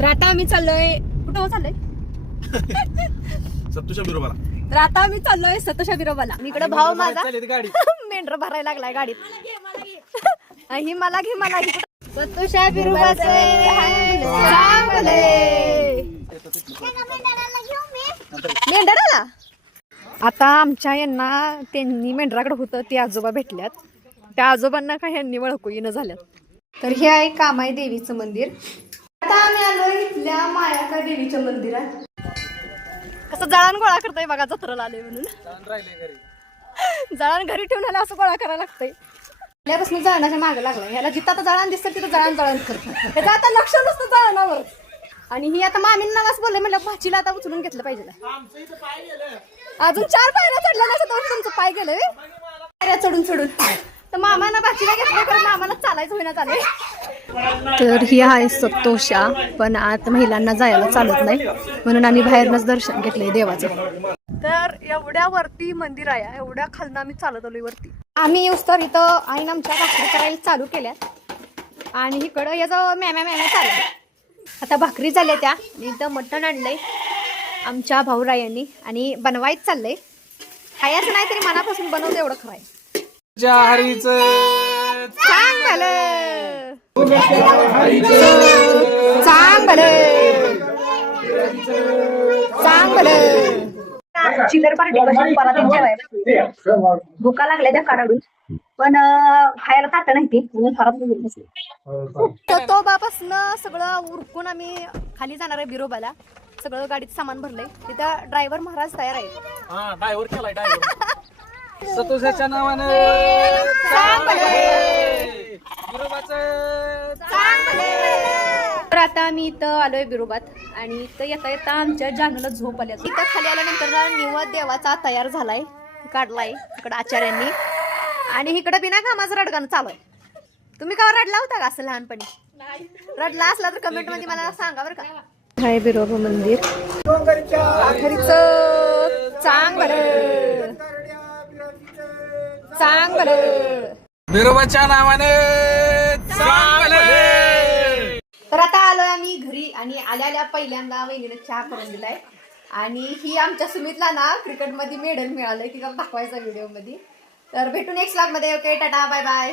तर आता आम्ही चाललोय कुठं चाललोय सत्तूच्या बिरोबाला. तर आता आम्ही चाललोय सतोषा बिरोबाला. इकडे भाव माझा मेंढर भरायला लागलाय गाडीत. ही मला घे मला घे. सतोषा बिरोबाचे मेंढराला आता आमच्या यांना त्यांनी मेंढराकडे होतं ते आजोबा भेटल्यात. त्या आजोबांना काय यांनी ओळखू येणं झाल्यात. तर हे आहे कामाई देवीचं मंदिर. आता आम्ही आलो इथल्या मायाका देवीच्या मंदिरात. कसं जळण गोळा करताय बघा जत्रेला आले म्हणून. जळण घरी ठेवून आलं असं गोळा करायला लागतंय. आपल्यापासून जळणाच्या मागे लागलाय. ह्याला जिथं आता जळण दिसतं तिथं जळण करतो. त्याचं आता लक्ष नसतं जळणावर. आणि ही आता मामींना असं बोलले म्हणलं भाचीला आता उचलून घेतलं पाहिजे. अजून 4 पायऱ्या चढल्या नसतं तर तुमचं पाय गेलं पायऱ्या चढून चढून. तर मामानं भाचीला घेतलं कारण मामाला चालायचं होईना चालेल. तर ही आहे सतोषा पण आता महिलांना जायला चालत नाही म्हणून आम्ही बाहेरनच दर्शन घेतलंय देवाचं. तर एवढ्या वरती मंदिर आहे. एवढ्या खालनं आम्ही चालत आलोय वरती. आम्ही येऊस तर इथं आईनं आमच्या भाकरी करायला चालू केल्यात आणि इकडं याचं मॅम्या चालू. आता भाकरी झाल्या त्या आणि इथं मटण आणलंय आमच्या भाऊरायांनी आणि बनवायच चाललंय. खायचं नाही तरी मनापासून बनवतं एवढं खरं आहे. चिल्लर पार्टी कशी परत जेवायला भुका लागल्या त्या काढून पण खायला ताट नाही ते परत तो बापासन सगळं उरकून आम्ही खाली जाणार आहे बिरोबाला. सगळं गाडीत सामान भरलंय. तिथं ड्रायव्हर महाराज तयार आहे. सतोषाच्या नावानं तर आता आम्ही इथं आलोय बिरोबात आणि इथं येता येता आमच्या जानूला झोप आल्या. इथं खाली आल्यानंतर निवद देवाचा तयार झालाय काढलाय इकडं आचार्यांनी आणि इकडं बिना कामाचं रडगाणं चालू आहे. तुम्ही का रडला होता का असं लहानपणी? रडला असला तर कमेंट मध्ये मला सांगा बरं का. हाय बिरोबा मंदिर बिरोबाच्या नावाने. तर आता आलोय आम्ही घरी आणि आल्या पहिल्यांदा वहिनीने चहा करून दिलाय आणि ही आमच्या सुमितला ना क्रिकेट मध्ये मेडल मिळालंय. तिला दाखवायचा व्हिडिओ मध्ये. तर भेटू नेक्स्ट व्लॉग मध्ये. Okay tata bye bye.